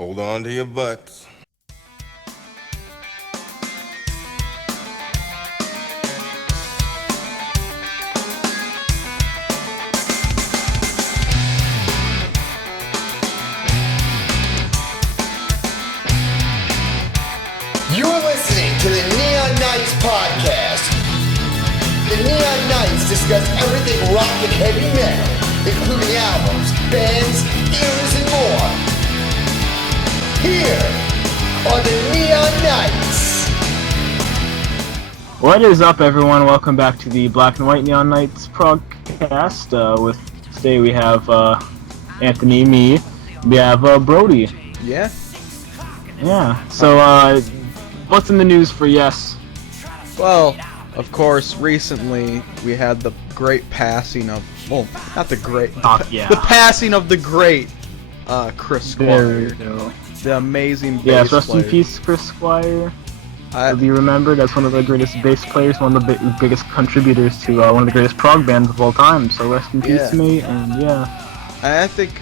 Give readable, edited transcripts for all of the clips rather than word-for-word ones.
Hold on to your butts. You're listening to the Neon Knights podcast. The Neon Knights discuss everything rock and heavy metal, including albums, bands, eras, and more. Here are the Neon Knights. What is up, everyone? Welcome back to the Black and White Neon Knights podcast. With today we have Anthony, me, we have Brody. Yeah. So what's in the news for Yes? Well, of course, recently we had the great passing of, well, not the great, Yeah. the passing of the great Chris There Squire, we go. the amazing bass Yes, rest player. in peace, Chris Squire. I, Will be remembered as one of the greatest bass players, one of the biggest contributors to one of the greatest prog bands of all time. So rest in peace, Yeah. mate. And yeah, I think,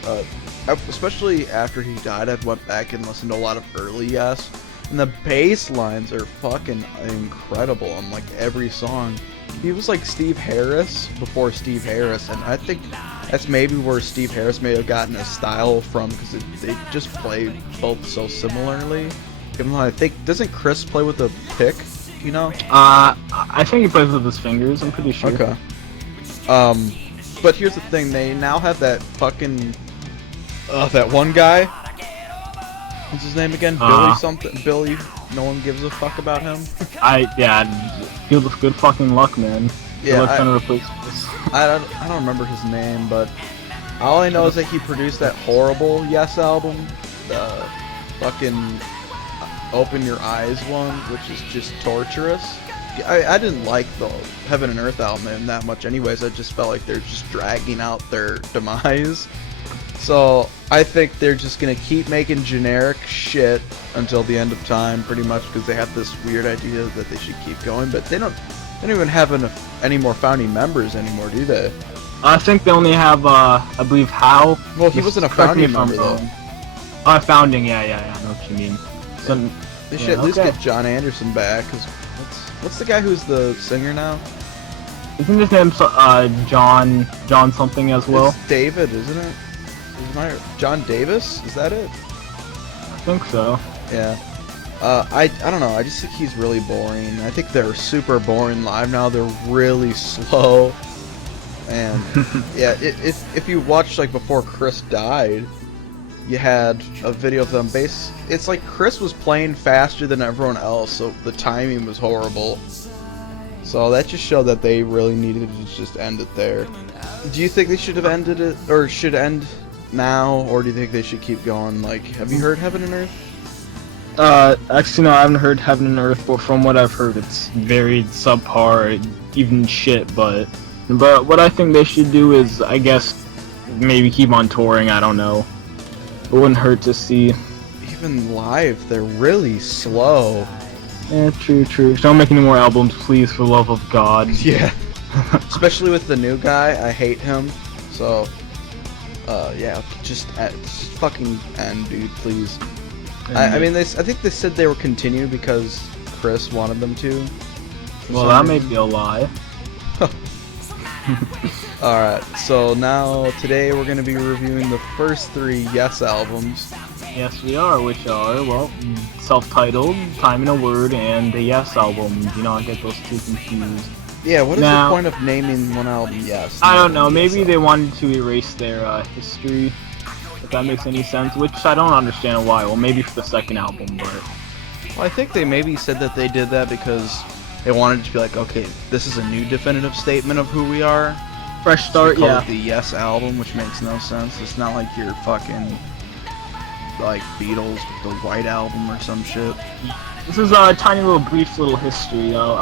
especially after he died, I went back and listened to a lot of early Yes, and the bass lines are fucking incredible on like every song. He was like Steve Harris before Steve Harris, and I think that's maybe where Steve Harris may have gotten his style from, because they just play both so similarly. Even though I think, doesn't Chris play with a pick? You know? I think he plays with his fingers. I'm pretty sure. Okay. But here's the thing: they now have that fucking that one guy. What's his name again? Billy something. Billy. No one gives a fuck about him. Good fucking luck, man. Yeah, Trying to replace this. I don't remember his name, but all I know is that he produced that horrible Yes album, the fucking Open Your Eyes one, which is just torturous. I didn't like the Heaven and Earth album that much anyways. I just felt like they're just dragging out their demise. So I think they're just gonna keep making generic shit until the end of time, pretty much, because they have this weird idea that they should keep going, but they don't even have any more founding members anymore, do they? I think they only have, I believe, Hal. Well, he wasn't a founding member, though. Founding, yeah, I know what you mean. So, They should at least get John Anderson back, because what's the guy who's the singer now? Isn't his name, John something as well? It's David, isn't it? John Davis? Is that it? I think so. Yeah. I don't know, I just think he's really boring. I think they're super boring live now. They're really slow. And yeah, if you watched like before Chris died, you had a video of them it's like Chris was playing faster than everyone else, so the timing was horrible. So that just showed that they really needed to just end it there. Do you think they should have ended it, or should end now, or do you think they should keep going? Like, have you heard Heaven and Earth? Actually, no, I haven't heard Heaven and Earth, but from what I've heard, it's very subpar, even shit, but what I think they should do is, I guess, maybe keep on touring, I don't know. It wouldn't hurt to see. Even live, they're really slow. Yeah, true. Don't make any more albums, please, for the love of God. Yeah. Especially with the new guy, I hate him. So, yeah, just fucking end, dude, please. I mean, I think they said they were continuing because Chris wanted them to. Well, that may be a lie. Alright, so now, today we're going to be reviewing the first 3 Yes albums. Yes, we are, which are, well, self-titled, Time in a Word, and the Yes album. Do not get those two confused. Yeah, what is Now, the point of naming one album Yes? I don't know, maybe Yes they wanted to erase their history, if that makes any sense, which I don't understand why. Well, maybe for the second album, but... Well, I think they maybe said that they did that because they wanted to be like, okay, this is a new definitive statement of who we are. Fresh So we start, call yeah. it the Yes album, which makes no sense. It's not like your fucking like Beatles with the White Album or some shit. This is a tiny little brief little history, though.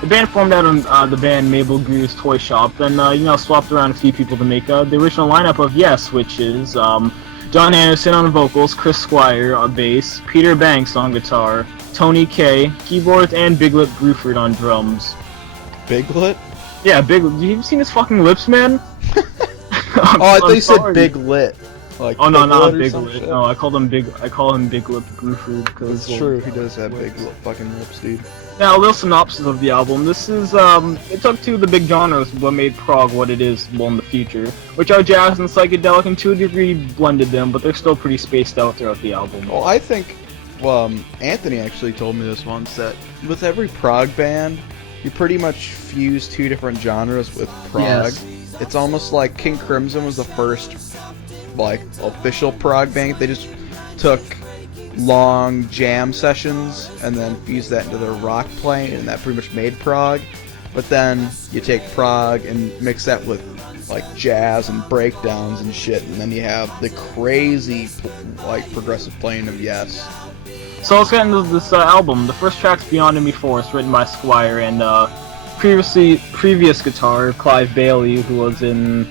The band formed out of the band Mabel Grew's Toy Shop, and swapped around a few people to make the original lineup of Yes, which is John Anderson on vocals, Chris Squire on bass, Peter Banks on guitar, Tony Kaye keyboards, and Biglet Bruford on drums. Biglet? Yeah, Biglet. You seen his fucking lips, man? Oh, I thought you said Big Lit. Like Oh no, not Piglet or some Biglet. shit? No, I call him Biglet Grooford because It's true, he does have big fucking lips, dude. Now, a little synopsis of the album. This is, it took two of the big genres what made prog what it is well in the future, which are jazz and psychedelic, and to a degree blended them, but they're still pretty spaced out throughout the album. Well, I think, Anthony actually told me this once, that with every prog band, you pretty much fuse two different genres with prog. Yes. It's almost like King Crimson was the first, like, official prog band. They just took long jam sessions and then fused that into their rock playing, and that pretty much made prog. But then you take prog and mix that with like jazz and breakdowns and shit, and then you have the crazy like progressive playing of Yes. So let's get into this album. The first track's Beyond and Before. It's written by Squire and previous guitar Clive Bailey, who was in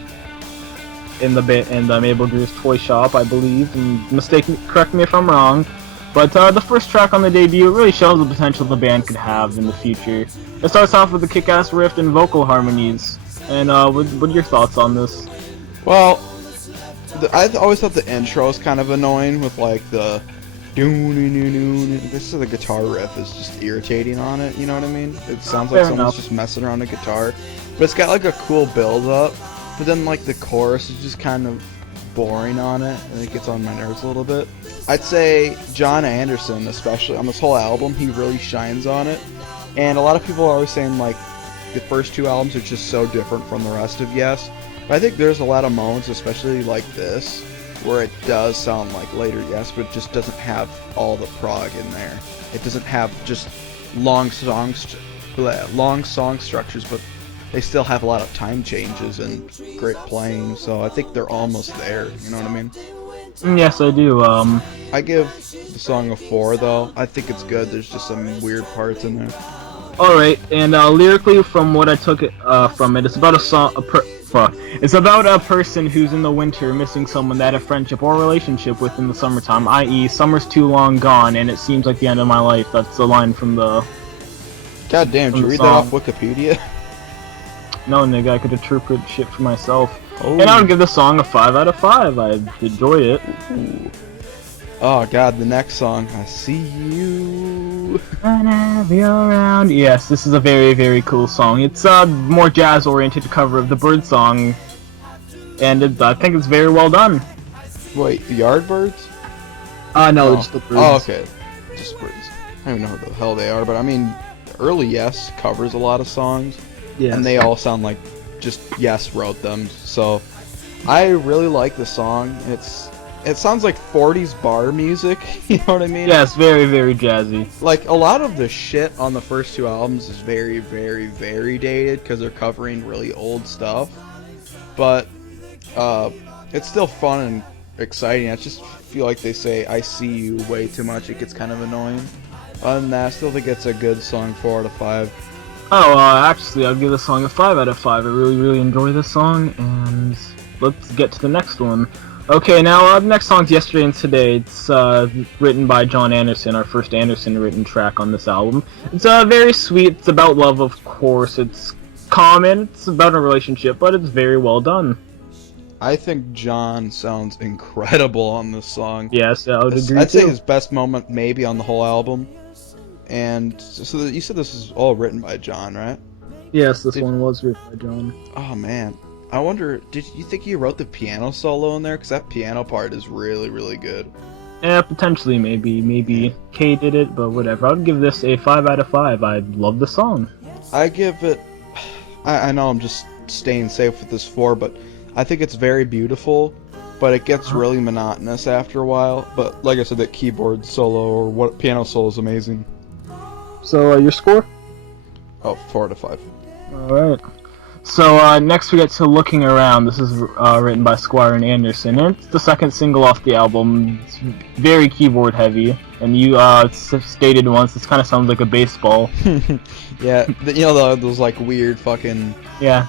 the Mabel Greer's Toy Shop, I believe. And correct me if I'm wrong. But the first track on the debut really shows the potential the band could have in the future. It starts off with a kick-ass riff and vocal harmonies. And what are your thoughts on this? Well, I always thought the intro was kind of annoying with like the this is the guitar riff is just irritating on it, you know what I mean? It sounds like Fair someone's enough. just messing around a guitar. But it's got like a cool build up, but then like the chorus is just kind of boring on it, and it gets on my nerves a little bit. I'd say John Anderson, especially on this whole album, he really shines on it. And a lot of people are always saying like the first two albums are just so different from the rest of Yes. But I think there's a lot of moments, especially like this, where it does sound like later Yes, but it just doesn't have all the prog in there. It doesn't have just long song structures, but they still have a lot of time changes and great playing. So I think they're almost there. You know what I mean? Yes, I do. I give the song a 4, though. I think it's good. There's just some weird parts in there. Alright, and lyrically, from what I took it from it, it's about it's about a person who's in the winter missing someone that a friendship or relationship with in the summertime, i.e., summer's too long gone and it seems like the end of my life. That's the line from the... God damn, did you read that off Wikipedia? No, nigga, I could interpret shit for myself. Oh. And I would give the song a 5 out of 5. I enjoyed it. Ooh. Oh god, the next song, I See You. Whenever you're around. Yes, this is a very, very cool song. It's a more jazz-oriented cover of the Bird song, and I think it's very well done. Wait, the Yardbirds? No, Oh. just the Birds. Oh, okay. Just Birds. I don't even know who the hell they are, but I mean, early Yes covers a lot of songs, Yes. and they all sound like just Yes wrote them. So I really like the song. It sounds like 40s bar music, you know what I mean? Yes, very, very jazzy. Like, a lot of the shit on the first two albums is very, very, very dated, because they're covering really old stuff. But, it's still fun and exciting. I just feel like they say, I see you way too much. It gets kind of annoying. Other than that, I still think it's a good song, 4 out of 5. Oh, actually, I'd give the song a 5 out of 5. I really, really enjoy this song, and let's get to the next one. Okay, now the next song's Yesterday and Today. It's written by John Anderson, our first Anderson-written track on this album. It's very sweet. It's about love, of course. It's common. It's about a relationship, but it's very well done. I think John sounds incredible on this song. Yes, I would agree I'd say too. his best moment maybe on the whole album. And so you said this is all written by John, right? Yes, this one was written by John. Oh man, I wonder, did you think he wrote the piano solo in there? Because that piano part is really, really good. Yeah, potentially, maybe Kay did it, but whatever. I would give this a 5 out of 5. I love the song. I give it, I know I'm just staying safe with this 4, but I think it's very beautiful, but it gets really monotonous after a while. But like I said, that keyboard solo or piano solo is amazing. So, your score? Oh, 4 out of 5. Alright. So, next we get to Looking Around. This is written by Squire and Anderson, and it's the second single off the album. It's very keyboard heavy, and you stated once, this kind of sounds like a baseball. Yeah, you know those like weird fucking... Yeah.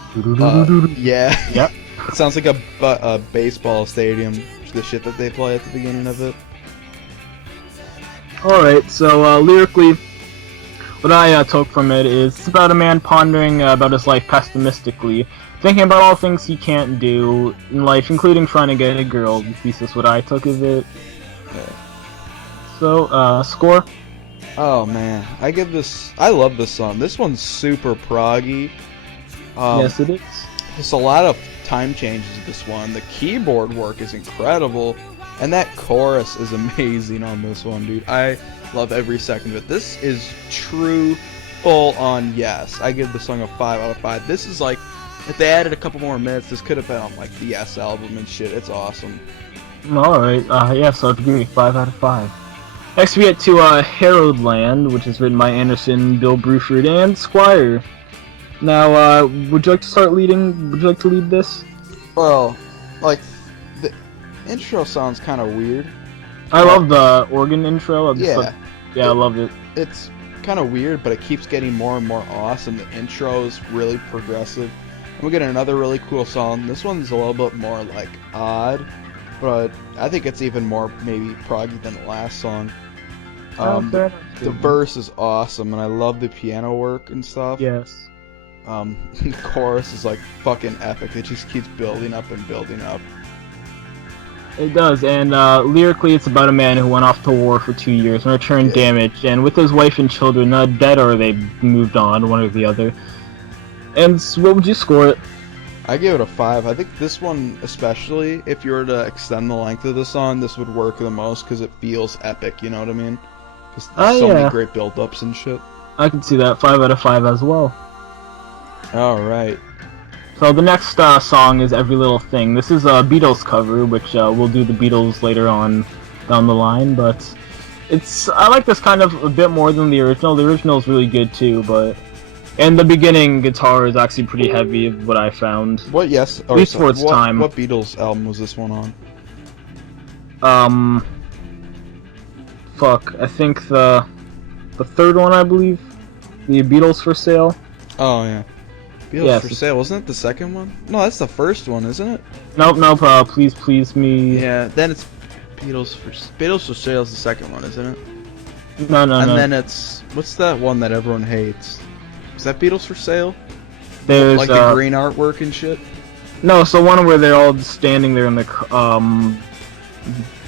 Yeah. Yep. It sounds like a baseball stadium, the shit that they play at the beginning of it. Alright, so lyrically, what I took from it is it's about a man pondering about his life pessimistically. thinking about all things he can't do in life, including trying to get a girl. At least that's what I took of it. So, score? Oh man, I love this song. This one's super proggy. Yes, it is. There's a lot of time changes in this one. The keyboard work is incredible, and that chorus is amazing on this one, dude. I love every second of it. This is true, full-on yes. I give the song a 5 out of 5. This is like, if they added a couple more minutes, this could have been on like the Yes album and shit. It's awesome. Alright, yeah, so I'd agree, 5 out of 5. Next we get to Herald Land, which is written by Anderson, Bill Bruford, and Squire. Now, would you like to start leading? Would you like to lead this? Well, like, the intro sounds kind of weird. I love the organ intro. Yeah. I love it. It's kind of weird, but it keeps getting more and more awesome. The intro is really progressive. And we get another really cool song. This one's a little bit more, like, odd, but I think it's even more, maybe, proggy than the last song. The verse is awesome, and I love the piano work and stuff. Yes. The chorus is, like, fucking epic. It just keeps building up and building up. It does, and lyrically it's about a man who went off to war for 2 years and returned damaged, and with his wife and children dead or they moved on, one or the other. And so what would you score it? I give it a 5. I think this one, especially, if you were to extend the length of the song, this would work the most because it feels epic, you know what I mean? Because there's so many great build-ups and shit. I can see that, 5 out of 5 as well. Alright. So the next song is Every Little Thing. This is a Beatles cover, which we'll do the Beatles later on down the line, but I like this kind of a bit more than the original. The original is really good too, but and the beginning guitar is actually pretty heavy, what I found. What? Yes. At least for its time. What Beatles album was this one on? I think the third one, I believe. The Beatles for Sale. Oh yeah. Beatles for Sale, wasn't it the second one? No, that's the first one, isn't it? Nope, Please Please Me. Yeah, then it's Beatles for Sale is the second one, isn't it? No. And then it's, what's that one that everyone hates? Is that Beatles for Sale? There's like the green artwork and shit? No, so one where they're all standing there in the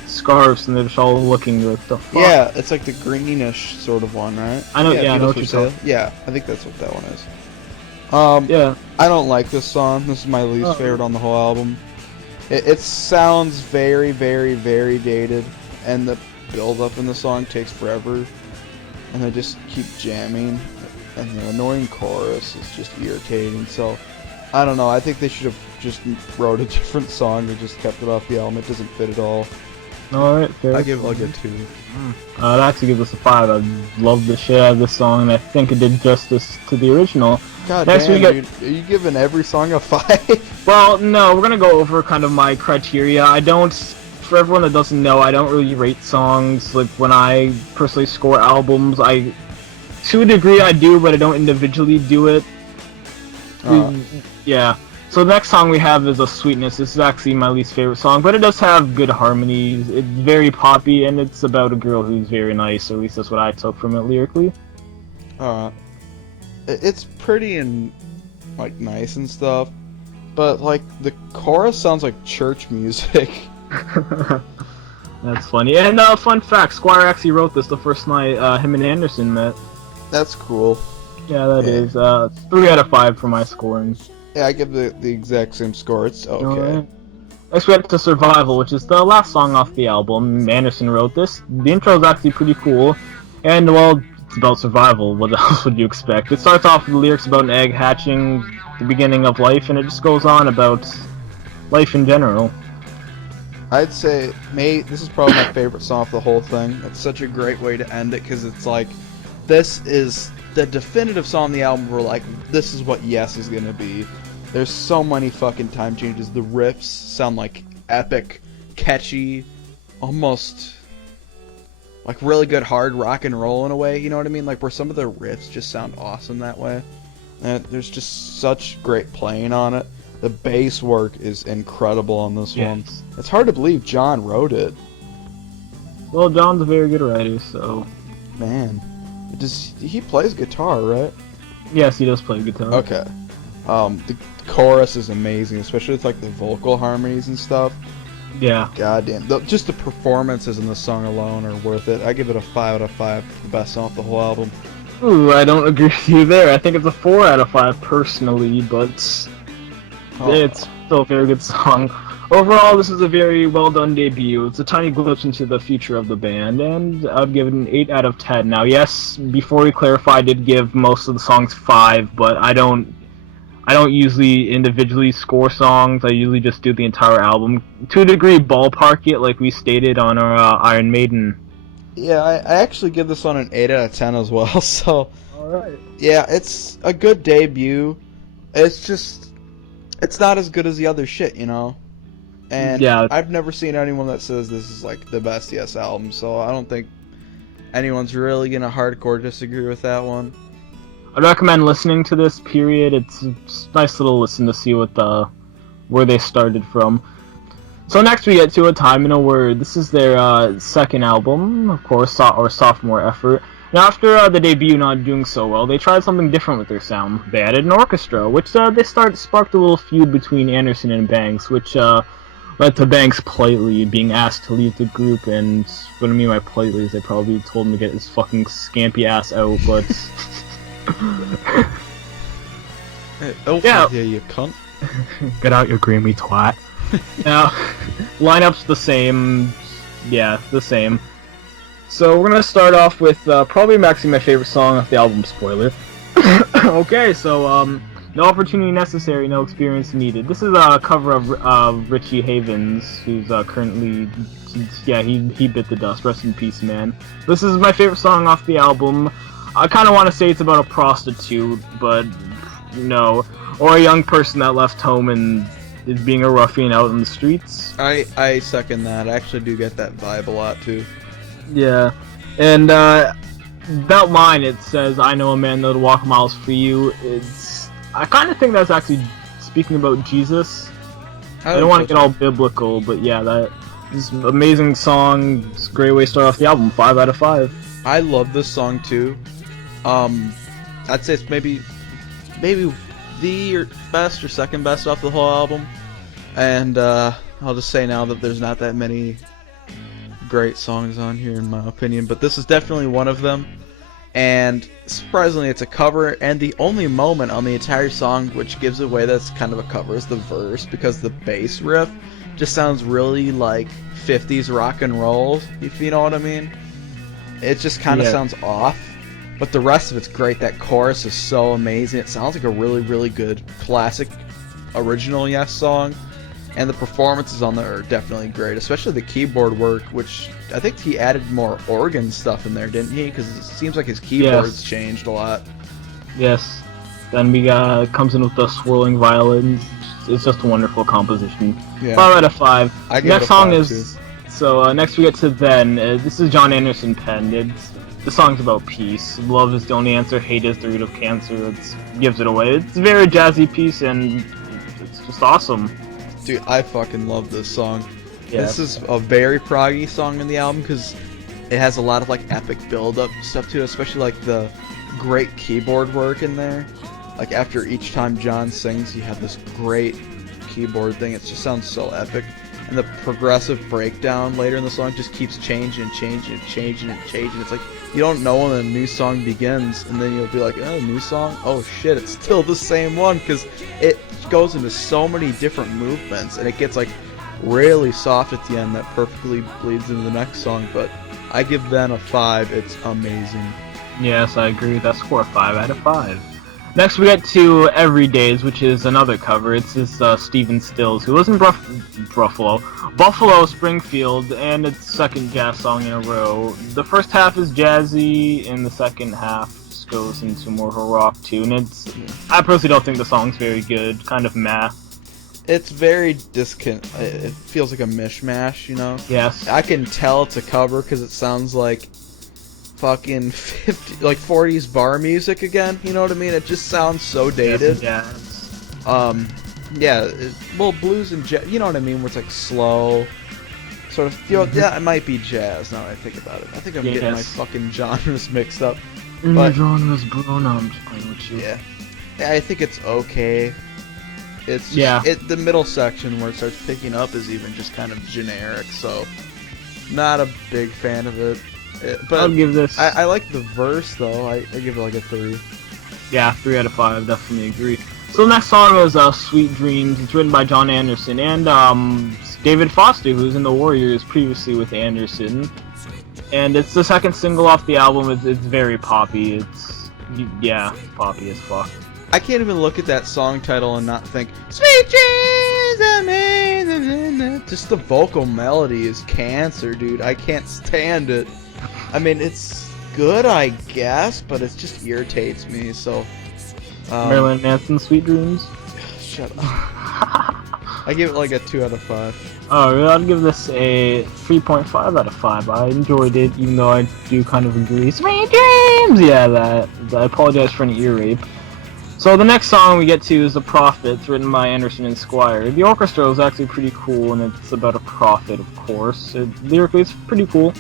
scarves and they're just all looking like the fuck. Yeah, it's like the greenish sort of one, right? I know, I know what you're saying. Yeah, I think that's what that one is. Yeah. I don't like this song. This is my least favorite on the whole album. It sounds very, very, very dated, and the build-up in the song takes forever, and they just keep jamming, and the annoying chorus is just irritating, so I don't know. I think they should have just wrote a different song or just kept it off the album. It doesn't fit at all. Alright, fair. I'll give it 2. I'd actually give this a 5. I love the shit out of this song, and I think it did justice to the original. God damn, dude. Are you giving every song a 5? Well, no, we're gonna go over kind of my criteria. For everyone that doesn't know, I don't really rate songs. Like, when I personally score albums, to a degree I do, but I don't individually do it. Yeah. So the next song we have is A Sweetness. This is actually my least favorite song, but it does have good harmonies. It's very poppy, and it's about a girl who's very nice, or at least that's what I took from it lyrically. It's pretty and, like, nice and stuff, but, like, the chorus sounds like church music. That's funny. And, fun fact, Squire actually wrote this the first night him and Anderson met. That's cool. Yeah, that is. 3 out of 5 for my scoring. Yeah, I give the exact same score. It's okay. Right. Next we have to Survival, which is the last song off the album. Anderson wrote this. The intro is actually pretty cool, and, well, it's about survival. What else would you expect? It starts off with the lyrics about an egg hatching, the beginning of life, and it just goes on about life in general. I'd say this is probably my favorite song of the whole thing. It's such a great way to end it, because it's like, this is the definitive song on the album where, like, this is what Yes is gonna be. There's so many fucking time changes. The riffs sound like epic, catchy, almost like really good hard rock and roll in a way, you know what I mean? Like, where some of the riffs just sound awesome that way. And there's just such great playing on it. The bass work is incredible on this one. It's hard to believe John wrote it. Well, John's a very good writer, so... Man. He plays guitar, right? Yes, he does play guitar. Okay. The chorus is amazing, especially with like the vocal harmonies and stuff. Yeah. Goddamn, just the performances in the song alone are worth it. I give it a 5 out of 5. The best song off the whole album. Ooh, I don't agree with you there. I think it's a 4 out of 5 personally, but it's still a very good song. Overall, this is a very well done debut. It's a tiny glimpse into the future of the band, and I'd give it an 8 out of 10. Now, yes, before we clarify, I did give most of the songs 5, but I don't usually individually score songs. I usually just do the entire album. To a degree, ballpark it, like we stated on our Iron Maiden. Yeah, I actually give this one an 8 out of 10 as well, so... Alright. Yeah, it's a good debut. It's just... It's not as good as the other shit, you know? And yeah. I've never seen anyone that says this is, like, the best Yes album, so I don't think anyone's really gonna hardcore disagree with that one. I'd recommend listening to this, period. It's a nice little listen to see where they started from. So next we get to A Time and a Word. This is their second album, of course, or sophomore effort. Now after the debut not doing so well, they tried something different with their sound. They added an orchestra, which sparked a little feud between Anderson and Banks, which led to Banks politely being asked to leave the group, and what I mean by politely is they probably told him to get his fucking scampy ass out, but... Hey, yeah, you cunt. Get out, you creamy twat. Now, lineup's the same. Yeah, the same. So we're gonna start off with probably actually my favorite song off the album. Spoiler. Okay, so no opportunity necessary, no experience needed. This is a cover of Richie Havens, who's currently, yeah, he bit the dust. Rest in peace, man. This is my favorite song off the album. I kind of want to say it's about a prostitute, but no. Or a young person that left home and is being a ruffian out in the streets. I second that. I actually do get that vibe a lot, too. Yeah. And that line, it says, I know a man that'll walk miles for you. I kind of think that's actually speaking about Jesus. I don't want to get all biblical, but yeah, that is an amazing song. It's a great way to start off the album. 5 out of 5. I love this song, too. I'd say it's maybe the best or second best off the whole album, and I'll just say now that there's not that many great songs on here in my opinion, but this is definitely one of them. And surprisingly, it's a cover, and the only moment on the entire song which gives away that's kind of a cover is the verse, because the bass riff just sounds really like 50s rock and roll, if you know what I mean. It just kind of sounds off. But the rest of it's great. That chorus is so amazing. It sounds like a really, really good classic original Yes song. And the performances on there are definitely great, especially the keyboard work, which I think he added more organ stuff in there, didn't he? Because it seems like his keyboards changed a lot. Yes. Then we comes in with the swirling violins. It's just a wonderful composition. Yeah. 5 out of 5. I give Next it a song 5 is... too. So next we get to Then. This is John Anderson penned. The song's about peace. Love is the only answer. Hate is the root of cancer. It gives it away. It's a very jazzy piece, and it's just awesome. Dude, I fucking love this song. Yeah. This is a very proggy song in the album because it has a lot of like epic build-up stuff to it, especially like the great keyboard work in there. Like after each time John sings, you have this great keyboard thing. It just sounds so epic. And the progressive breakdown later in the song just keeps changing and changing and changing and changing. It's like you don't know when a new song begins, and then you'll be like, oh, new song? Oh shit, it's still the same one, because it goes into so many different movements, and it gets like really soft at the end that perfectly bleeds into the next song. But I give Then a 5. It's amazing. Yes, I agree with that score. 5 out of 5. Next we get to Everydays, which is another cover. It's this Stephen Stills, who lives in Buffalo, Springfield, and its second jazz song in a row. The first half is jazzy, and the second half just goes into more of a rock tune. I personally don't think the song's very good, kind of math. It's very it feels like a mishmash, you know? Yes. I can tell it's a cover because it sounds like fucking 40s bar music again, you know what I mean? It just sounds so dated. Yes. Yeah, well, blues and jazz, you know what I mean, where it's like slow, sort of, you know, yeah, it might be jazz now that I think about it. I think I'm getting my fucking genres mixed up. But, genres, bro, no, I'm just playing with you. Yeah. I think it's okay. It's just, the middle section where it starts picking up is even just kind of generic, so not a big fan of it. But I'll give this. I like the verse though. I give it like a 3. Yeah, 3 out of 5. Definitely agree. So the next song is "Sweet Dreams." It's written by John Anderson and David Foster, who's in the Warriors previously with Anderson. And it's the second single off the album. It's very poppy. It's poppy as fuck. I can't even look at that song title and not think "Sweet Dreams." Just the vocal melody is cancer, dude. I can't stand it. I mean, it's good, I guess, but it just irritates me. So, Marilyn Manson, "Sweet Dreams." Shut up. I give it like a 2 out of 5. Oh, I'd give this a 3.5 out of 5. I enjoyed it, even though I do kind of agree. "Sweet Dreams." Yeah, that. I apologize for an ear rape. So the next song we get to is "The Prophets," written by Anderson and Squire. The orchestra is actually pretty cool, and it's about a prophet, of course. Lyrically, it's pretty cool.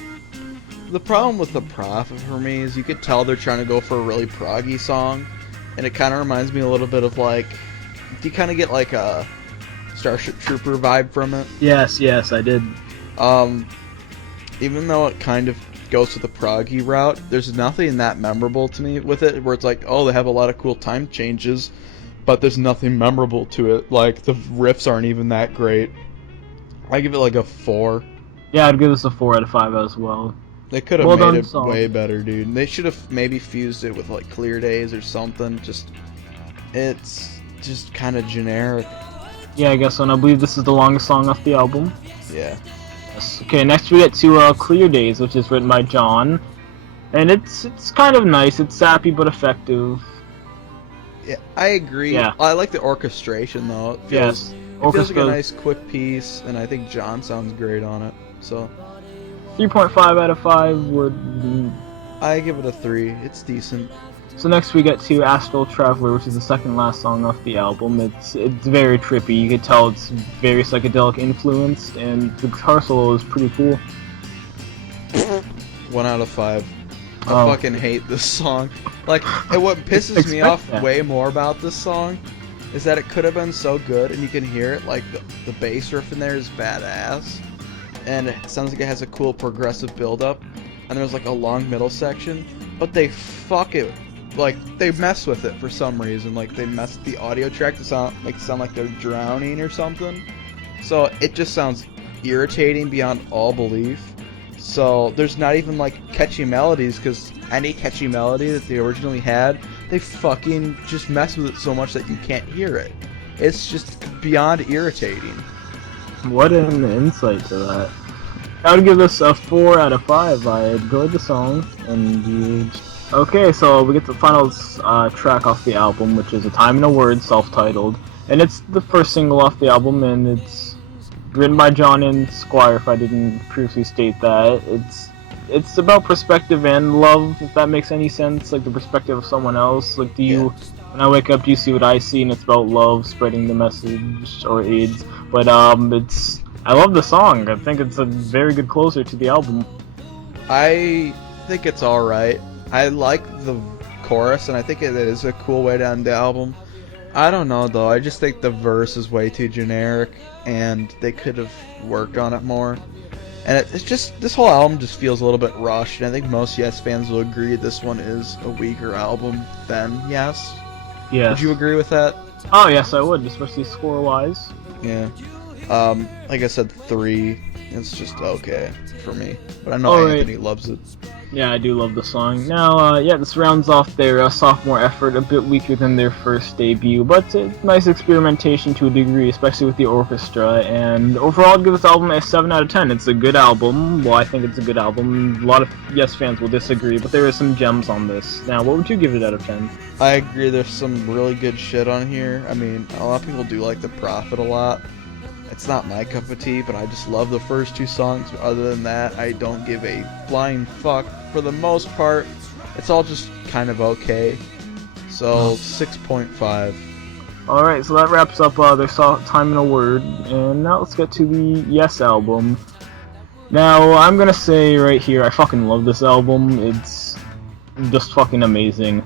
The problem with The Prophet for me is you could tell they're trying to go for a really proggy song, and it kind of reminds me a little bit of like, do you kind of get like a Starship Trooper vibe from it? Yes, I did. Even though it kind of goes to the proggy route, there's nothing that memorable to me with it, where it's like, oh, they have a lot of cool time changes, but there's nothing memorable to it. Like, the riffs aren't even that great. I give it like a 4. Yeah, I'd give this a 4 out of 5 as well. They could have made it way better, dude. They should have maybe fused it with like Clear Days or something. It's just kind of generic. Yeah, I guess so. And I believe this is the longest song off the album. Yeah. Yes. Okay, next we get to "Clear Days," which is written by John, and it's kind of nice. It's sappy but effective. Yeah, I agree. Yeah. I like the orchestration though. It feels like a nice, quick piece, and I think John sounds great on it. So 3.5 out of 5 would. I give it a 3. It's decent. So next we get to "Astral Traveler," which is the second last song off the album. It's very trippy. You can tell it's very psychedelic influenced, and the guitar solo is pretty cool. 1 out of 5. I fucking hate this song. Like, and what pisses me off way more about this song is that it could have been so good, and you can hear it. Like the bass riff in there is badass, and it sounds like it has a cool progressive build-up, and there's like a long middle section, but they fuck it. Like, they mess with it for some reason. Like, they mess the audio track to sound like they're drowning or something. So it just sounds irritating beyond all belief. So there's not even like catchy melodies, because any catchy melody that they originally had, they fucking just mess with it so much that you can't hear it. It's just beyond irritating. What an insight to that. I would give this a 4 out of 5. I enjoyed the song, and okay, so we get the final track off the album, which is "A Time and a Word," self-titled, and it's the first single off the album, and it's written by John and Squire, if I didn't previously state that. It's about perspective and love, if that makes any sense, like the perspective of someone else. Like, when I wake up, do you see what I see? And it's about love, spreading the message, or AIDS. But I love the song. I think it's a very good closer to the album. I think it's alright. I like the chorus, and I think it is a cool way to end the album. I don't know, though. I just think the verse is way too generic, and they could have worked on it more. And it's just, this whole album just feels a little bit rushed, and I think most Yes fans will agree this one is a weaker album than Yes. Yes. Would you agree with that? Oh, yes, I would, especially score-wise. Yeah. Like I said, 3. It's just okay for me. But I know Anthony loves it. Yeah, I do love the song. Now, this rounds off their sophomore effort, a bit weaker than their first debut, but nice experimentation to a degree, especially with the orchestra, and overall I'd give this album a 7 out of 10. It's a good album. Well, I think it's a good album. A lot of Yes fans will disagree, but there are some gems on this. Now, what would you give it out of 10? I agree, there's some really good shit on here. I mean, a lot of people do like The Prophet a lot. It's not my cup of tea, but I just love the first 2 songs. Other than that, I don't give a flying fuck. For the most part, it's all just kind of okay. So, 6.5. Alright, so that wraps up their Time and a Word, and now let's get to the Yes album. Now, I'm gonna say right here, I fucking love this album. It's just fucking amazing.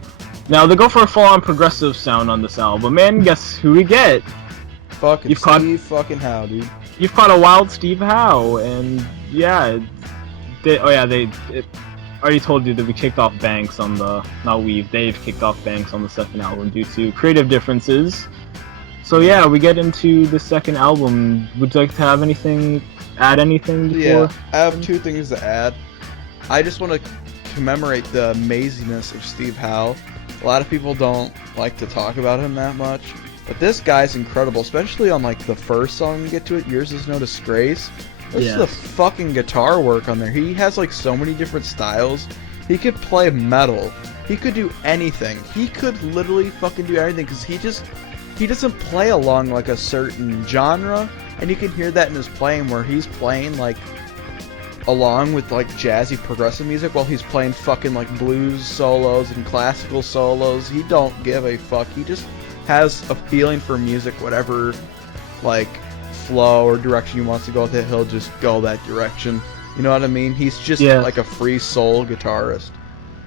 Now they go for a full-on progressive sound on this album, and guess who we get? Fucking You've caught- Steve fucking Howe, dude. You've caught a wild Steve Howe, and yeah, I already told you that we kicked off Banks on the, they've kicked off Banks on the second album due to creative differences. So yeah, we get into the second album. Would you like to add anything before? Yeah, I have two things to add. I just want to commemorate the amazingness of Steve Howe. A lot of people don't like to talk about him that much, but this guy's incredible, especially on like the first song we get to it, Yours Is No Disgrace. This is the fucking guitar work on there. He has like so many different styles. He could play metal. He could do anything. He could literally fucking do everything because he doesn't play along like a certain genre, and you can hear that in his playing where he's playing like along with like jazzy progressive music while he's playing fucking like blues solos and classical solos. He don't give a fuck. He just has a feeling for music, whatever like flow or direction he wants to go with it, he'll just go that direction. You know what I mean? He's just like a free soul guitarist.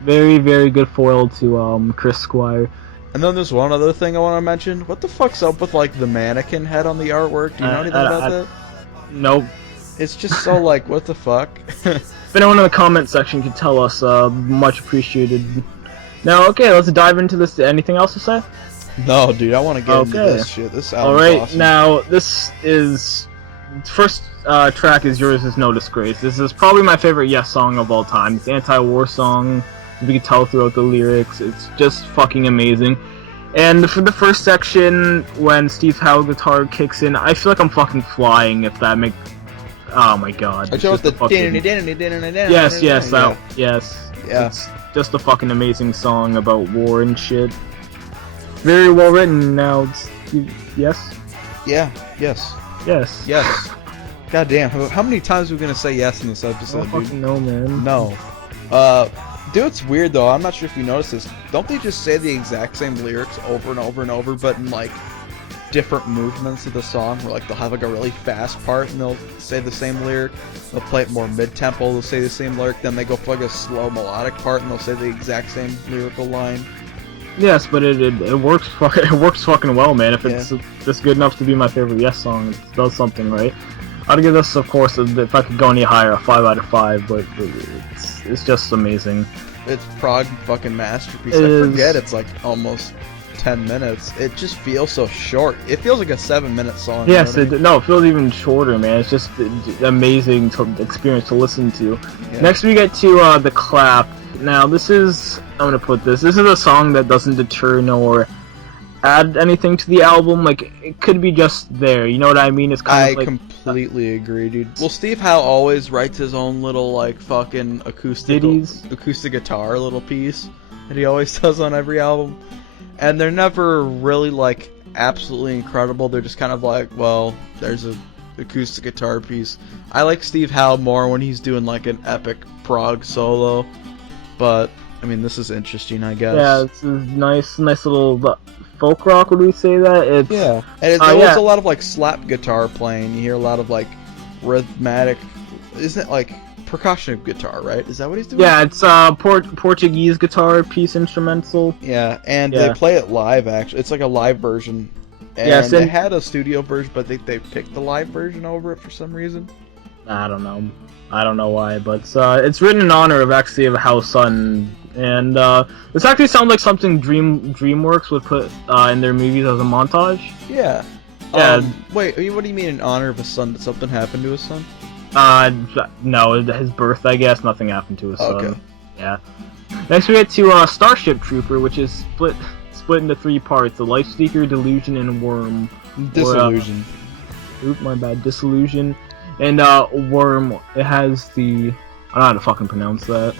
Very, very good foil to Chris Squire. And then there's one other thing I want to mention. What the fuck's up with like the mannequin head on the artwork? Do you know anything about that? Nope. It's just so like, what the fuck? If anyone in the comment section could tell us, much appreciated. Now, okay, let's dive into this. Anything else to say? No, dude, I want to get into this shit. This album's Alright, awesome. now, this is... First track is Yours Is No Disgrace. This is probably my favorite Yes song of all time. It's an anti-war song. You can tell throughout the lyrics. It's just fucking amazing. And for the first section, when Steve Howe guitar kicks in, I feel like I'm fucking flying, if that makes... Oh my god. I chose the... Yes. Yeah. It's just a fucking amazing song about war and shit. Very well written. Now, yes? Yeah, yes. Yes. Yes. God damn, how many times are we gonna say yes in this I episode, don't dude? fucking know, man. No. Dude, it's weird though, I'm not sure if you noticed this. Don't they just say the exact same lyrics over and over and over, but in like different movements of the song, where like they'll have like a really fast part and they'll say the same lyric, they'll play it more mid-tempo, they'll say the same lyric, then they go for like a slow melodic part and they'll say the exact same lyrical line. Yes, but it works. It works fucking well, man. If it's just good enough to be my favorite Yes song, it does something right. I'd give this, of course, if I could go any higher, a 5 out of 5. But it's just amazing. It's prog fucking masterpiece. It I is. forget it's like almost 10 minutes. It just feels so short. It feels like a 7-minute song. Yes, you know what no, it feels even shorter, man. It's just amazing experience to listen to. Yeah. Next, we get to the clap. Now, this is a song that doesn't deter nor add anything to the album. Like, it could be just there, you know what I mean? It's kind of like... completely agree, dude. Well, Steve Howe always writes his own little, like, fucking acoustic guitar little piece that he always does on every album. And they're never really, like, absolutely incredible. They're just kind of like, well, there's a acoustic guitar piece. I like Steve Howe more when he's doing, like, an epic prog solo. But, I mean, this is interesting, I guess. Yeah, it's a nice little folk rock, would we say that? It's, yeah, and there's a lot of, like, slap guitar playing. You hear a lot of, like, rhythmic... Isn't it, like, percussion guitar, right? Is that what he's doing? Yeah, it's Portuguese guitar piece instrumental. Yeah, and they play it live, actually. It's like a live version. And they had a studio version, but they picked the live version over it for some reason. I don't know why, but it's written in honor of actually of Howe's son, and this actually sounds like something DreamWorks would put in their movies as a montage. Yeah. Yeah. Wait, what do you mean in honor of his son? Did something happen to his son? No, his birth, I guess. Nothing happened to his son. Okay. Yeah. Next we get to Starship Trooper, which is split into 3 parts: the Life Seeker, Delusion, and Worm. Disillusion. My bad. Disillusion. And Worm, it has the... I don't know how to fucking pronounce that.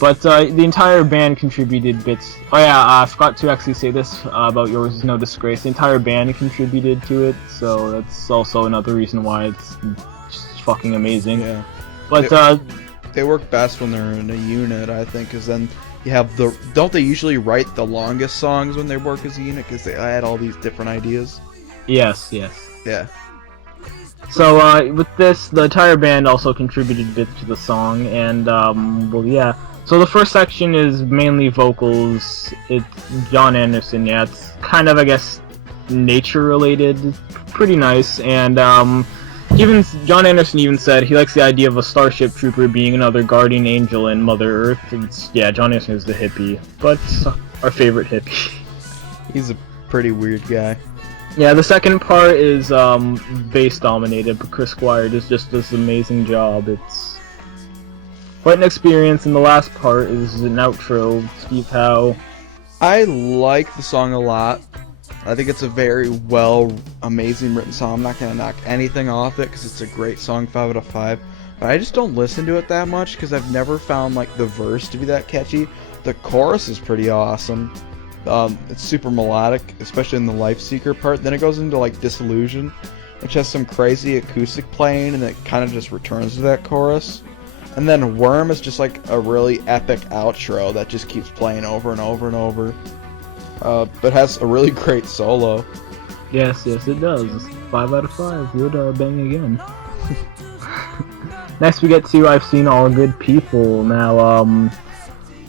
But the entire band contributed bits... Oh yeah, I forgot to actually say this about Yours Is No Disgrace. The entire band contributed to it, so that's also another reason why it's just fucking amazing. Yeah. But they work best when they're in a unit, I think, because then you have the... Don't they usually write the longest songs when they work as a unit, because they add all these different ideas? Yes. Yeah. So, with this, the entire band also contributed bits to the song, and, well, yeah. So So the first section is mainly vocals. It's John Anderson. Yeah, it's kind of, I guess, nature related. Pretty nice. And even John Anderson even said he likes the idea of a Starship Trooper being another guardian angel in Mother Earth. Yeah, John Anderson is the hippie, but our favorite hippie. He's a pretty weird guy. Yeah, the second part is bass dominated, but Chris Squire does just this amazing job. It's quite an experience, and the last part is an outro. Steve Howe. I like the song a lot. I think it's a very amazing written song. I'm not gonna knock anything off it because it's a great song, 5 out of 5. But I just don't listen to it that much because I've never found like the verse to be that catchy. The chorus is pretty awesome. It's super melodic, especially in the Life Seeker part. Then it goes into like Disillusion, which has some crazy acoustic playing, and it kind of just returns to that chorus. And then Worm is just like a really epic outro that just keeps playing over and over and over. But has a really great solo. Yes, it does. 5 out of 5. Would bang again. Next we get to I've Seen All Good People. Now,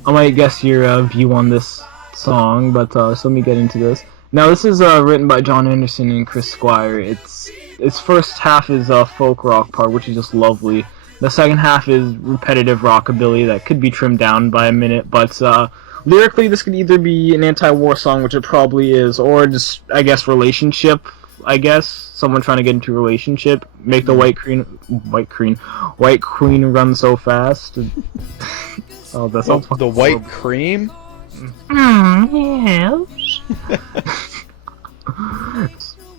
I might guess your view on this song, but so let me get into this. Now, this is written by John Anderson and Chris Squire. Its first half is a folk rock part, which is just lovely. The second half is repetitive rockabilly that could be trimmed down by a minute, but lyrically this could either be an anti-war song, which it probably is, or just, I guess, relationship. I guess someone trying to get into a relationship, make the white queen run so fast. Oh, that sounds the white cream. Yes.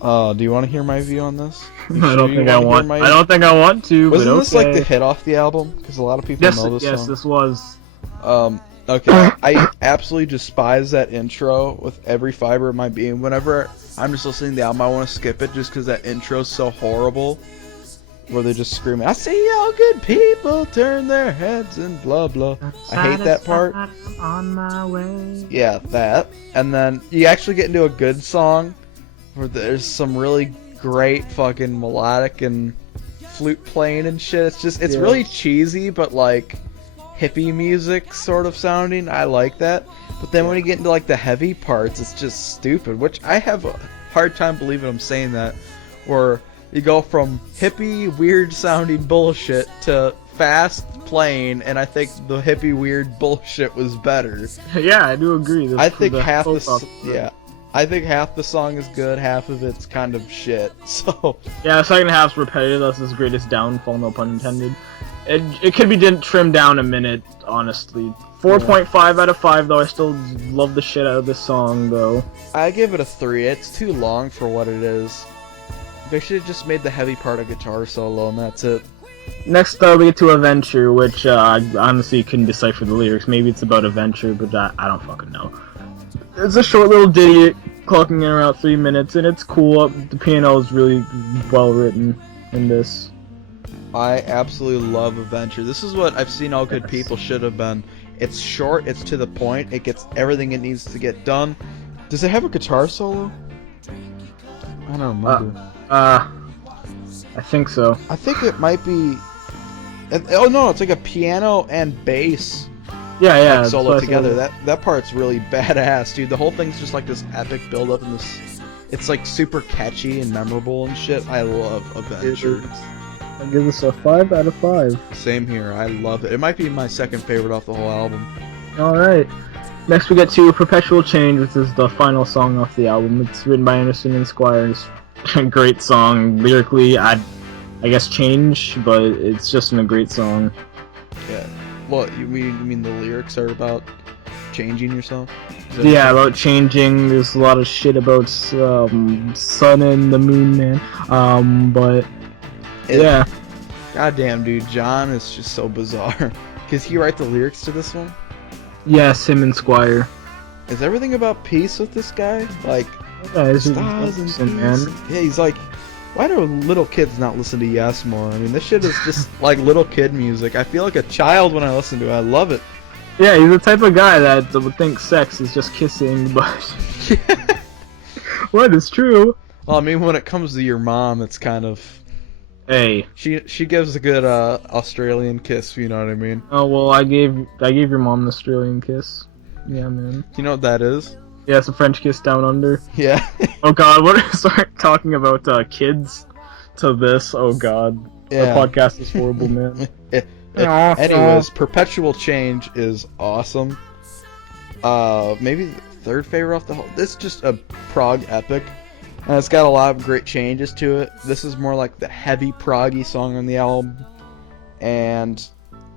Do you want to hear my view on this? I don't think I want. I don't think I want to. Wasn't but this okay. like the hit off the album? Because a lot of people know this song. Yes, this was. Okay. I absolutely despise that intro with every fiber of my being. Whenever I'm just listening to the album, I want to skip it just because that intro's so horrible. Where they're just screaming, "I see all good people turn their heads and blah blah." I hate that part. On my way. Yeah, that. And then you actually get into a good song where there's some really great fucking melodic and flute playing and shit. It's really cheesy, but like hippie music sort of sounding. I like that. But then when you get into like the heavy parts, it's just stupid, which I have a hard time believing I'm saying that. Where you go from hippie, weird sounding bullshit to fast playing, and I think the hippie, weird bullshit was better. Yeah, I do agree. I think half the song is good, half of it's kind of shit. So yeah, the second half's repetitive. That's his greatest downfall, no pun intended. It could be trimmed down a minute, honestly. 4.5 out of 5, though. I still love the shit out of this song, though. I give it a 3. It's too long for what it is. They should have just made the heavy part a guitar solo, and that's it. Next, we get to Adventure, which I honestly couldn't decipher the lyrics. Maybe it's about adventure, but I don't fucking know. It's a short little ditty, clocking in around 3 minutes, and it's cool. The piano is really well written in this. I absolutely love Adventure. This is what I've Seen All Good People should have been. It's short, it's to the point, it gets everything it needs to get done. Does it have a guitar solo? I don't remember. I think so. I think it might be... Oh no, it's like a piano and bass yeah, like solo together. That part's really badass, dude. The whole thing's just like this epic build-up and this... It's like super catchy and memorable and shit. I love Adventure. I give this a 5 out of 5. Same here. I love it. It might be my second favorite off the whole album. Alright. Next we get to Perpetual Change, which is the final song off the album. It's written by Anderson and Squire. It's a great song. Lyrically, I guess change, but it's just a great song. Yeah. What, you mean the lyrics are about changing yourself? Yeah, about changing. There's a lot of shit about sun and the moon, man. But yeah. Goddamn, dude, John is just so bizarre. Does he write the lyrics to this one? Yes, him and Squire. Is everything about peace with this guy? Like, yeah, stars and peace. Man. Yeah, he's like, why do little kids not listen to Yes more? I mean, this shit is just like little kid music. I feel like a child when I listen to it. I love it. Yeah, he's the type of guy that would think sex is just kissing, but what is true? Well, I mean, when it comes to your mom, it's kind of Hey. She gives a good Australian kiss, you know what I mean? Oh well, I gave your mom an Australian kiss. Yeah, man. You know what that is? Yeah, it's a French kiss down under. Yeah. Oh God, what? Start talking about kids to this. Oh God, Yeah. our podcast is horrible, man. Anyways, Perpetual Change is awesome. Maybe the third favorite off the whole. This is just a prog epic, and it's got a lot of great changes to it. This is more like the heavy proggy song on the album, and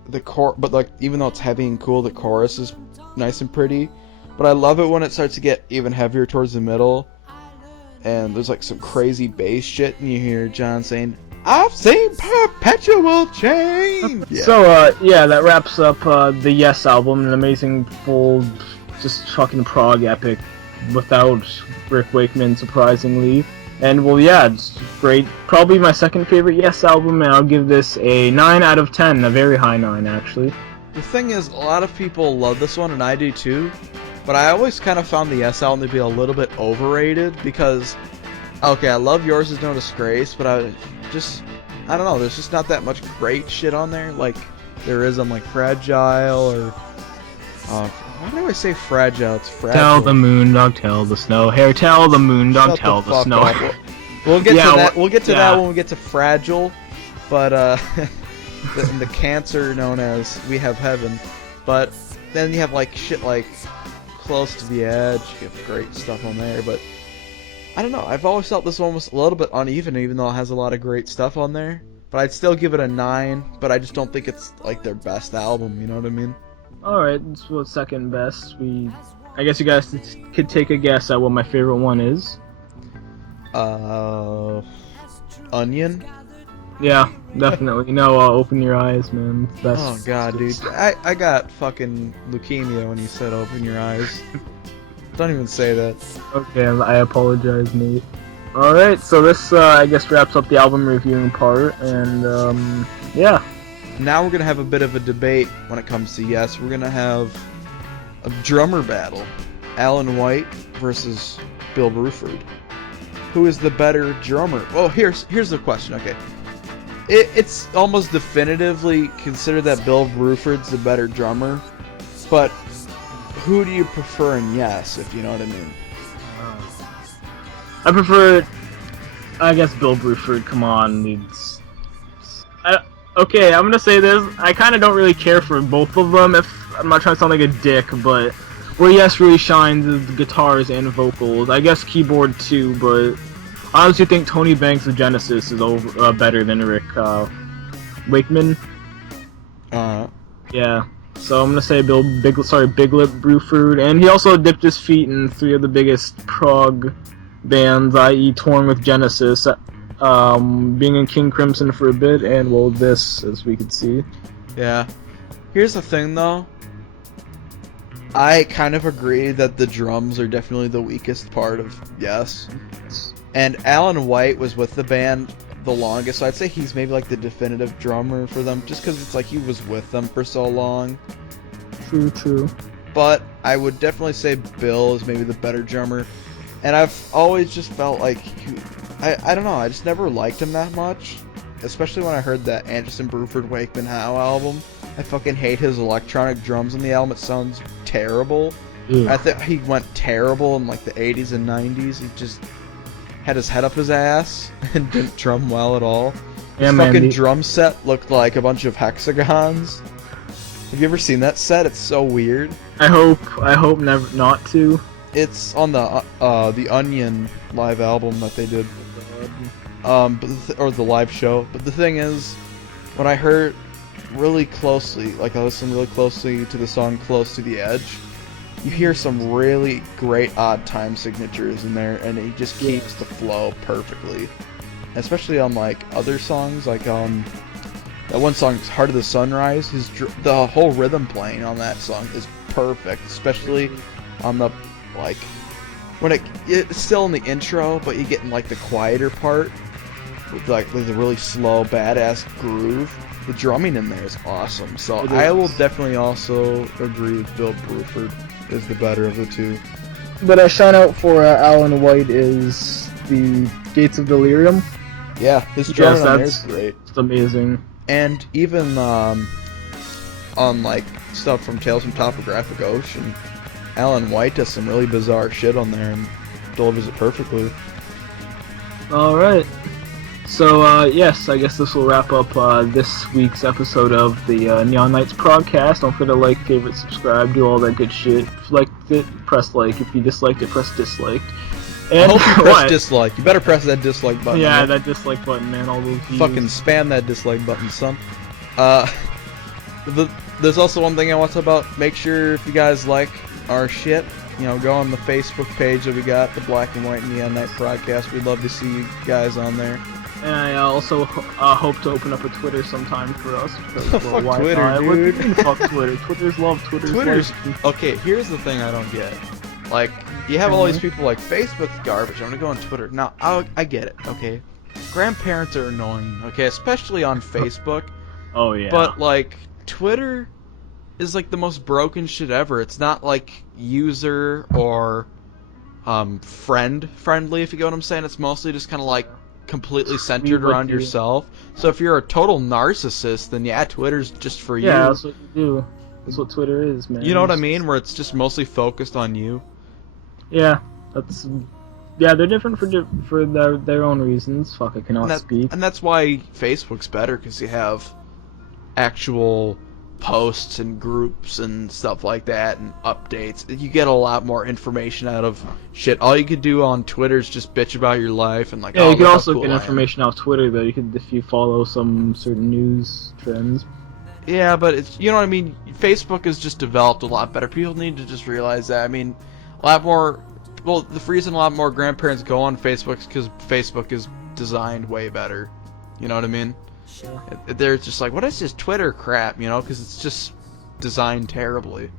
but like even though it's heavy and cool, the chorus is nice and pretty. But I love it when it starts to get even heavier towards the middle, and there's like some crazy bass shit, and you hear John saying, "I've seen perpetual change." Yeah. So yeah, that wraps up the Yes album, an amazing full, just fucking prog epic, without Rick Wakeman, surprisingly. And well, yeah, it's great. Probably my second favorite Yes album, and I'll give this a 9 out of 10, a very high 9 actually. The thing is, a lot of people love this one, and I do too. But I always kind of found the Yes album to be a little bit overrated because, okay, I love Yours Is No Disgrace, but I don't know, there's just not that much great shit on there, like there is on like Fragile, or, why do I say Fragile? It's Fragile. Tell the moon dog, tell the snow hare, tell the moon dog, Shut tell the the fuck snow up. hare. We'll get Yeah, to that. We'll get to yeah. that when we get to Fragile, but the cancer known as We Have Heaven. But then you have like shit like Close to the Edge. You have great stuff on there, but I don't know. I've always felt this one was a little bit uneven, even though it has a lot of great stuff on there. But I'd still give it a 9. But I just don't think it's like their best album. You know what I mean? Alright, this was second best. I guess you guys could take a guess at what my favorite one is. Onion. Yeah, definitely. Open Your Eyes, man. That's Oh god, dude. I got fucking leukemia when you said open your eyes. Don't even say that. Okay, I apologize, Nate. Alright, so this, I guess, wraps up the album reviewing part, and, yeah. Now we're gonna have a bit of a debate when it comes to Yes. We're gonna have a drummer battle. Alan White versus Bill Bruford. Who is the better drummer? Well, here's the question, okay. It's almost definitively considered that Bill Bruford's the better drummer, but who do you prefer in Yes, if you know what I mean? I prefer, I guess, Bill Bruford. Come on, okay, I'm gonna say this. I kind of don't really care for both of them. If I'm not trying to sound like a dick, but where Yes really shines is the guitars and vocals. I guess keyboard too, but I honestly think Tony Banks of Genesis is better than Rick Wakeman. Yeah. So I'm gonna say Big Lip Bruford, and he also dipped his feet in 3 of the biggest prog bands, i.e. touring with Genesis, being in King Crimson for a bit, and well, this, as we could see. Yeah. Here's the thing, though. I kind of agree that the drums are definitely the weakest part of Yes. And Alan White was with the band the longest, so I'd say he's maybe like the definitive drummer for them, just because it's like he was with them for so long. True. But I would definitely say Bill is maybe the better drummer. And I've always just felt like I don't know, I just never liked him that much. Especially when I heard that Anderson, Bruford, Wakeman, Howe album. I fucking hate his electronic drums on the album. It sounds terrible. Yeah. I think he went terrible in like the 80s and 90s. He just had his head up his ass and didn't drum well at all. Yeah, His man, fucking drum set looked like a bunch of hexagons. Have you ever seen that set? It's so weird. I hope never not to. It's on the Onion live album that they did. Or the live show. But the thing is, when I heard really closely, like I listened really closely to the song Close to the Edge, you hear some really great odd time signatures in there, and it just keeps the flow perfectly. Especially on like other songs, like that one song, Heart of the Sunrise, the whole rhythm playing on that song is perfect, especially on the, like, when it's still in the intro, but you get in like the quieter part, with like the really slow, badass groove. The drumming in there is awesome. So I will definitely also agree with Bill Bruford is the better of the two. But a shout out for Alan White is the Gates of Delirium. Yeah, his drumming on there is that's great. it's amazing. And even on like stuff from Tales from Topographic Ocean, Alan White does some really bizarre shit on there and delivers it perfectly. Alright. So, yes, I guess this will wrap up this week's episode of the Neon Knights podcast. Don't forget to like, favorite, subscribe, do all that good shit. If you liked it, press like. If you disliked it, press dislike. And I hope you press dislike. You better press that dislike button. Yeah, man. that dislike button, man. All those views. Fucking spam that dislike button, son. There's also one thing I want to talk about. Make sure if you guys like our shit, go on the Facebook page that we got, the Black and White Neon Night Podcast. We'd love to see you guys on there. And I also hope to open up a Twitter sometime for us. Fuck Twitter, dude. What do you mean, fuck Twitter? Twitter's love. Twitter's okay. Here's the thing I don't get. Like, you have all these people like Facebook's garbage. I'm gonna go on Twitter now. I get it. Okay, grandparents are annoying. Okay, especially on Facebook. Oh yeah. But like Twitter is like the most broken shit ever. It's not like user or friendly, if you get what I'm saying. It's mostly just kind of like completely centered around yourself. So if you're a total narcissist, then yeah, Twitter's just for you. Yeah, that's what you do. That's what Twitter is, man. You know what I mean? Where it's just mostly focused on you. Yeah, they're different for their own reasons. Fuck, I cannot speak. And that's why Facebook's better, because you have actual posts and groups and stuff like that and updates. You get a lot more information out of shit. All you could do on Twitter is just bitch about your life and like. Yeah, oh, you can look how also cool get I am. information off Twitter though. You could, if you follow some certain news trends. Yeah, but it's, you know what I mean. Facebook has just developed a lot better. People need to just realize that. I mean, a lot more. Well, the reason a lot more grandparents go on Facebook is because Facebook is designed way better. You know what I mean? Sure. They're just like, what is this Twitter crap? Because it's just designed terribly.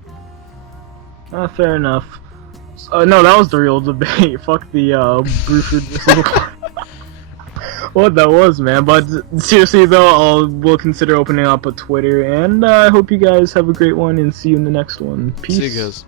Fair enough. No, that was the real debate. Fuck the Bruford. What that was, man. But seriously though, we'll consider opening up a Twitter, and I hope you guys have a great one, and see you in the next one. Peace. See you guys.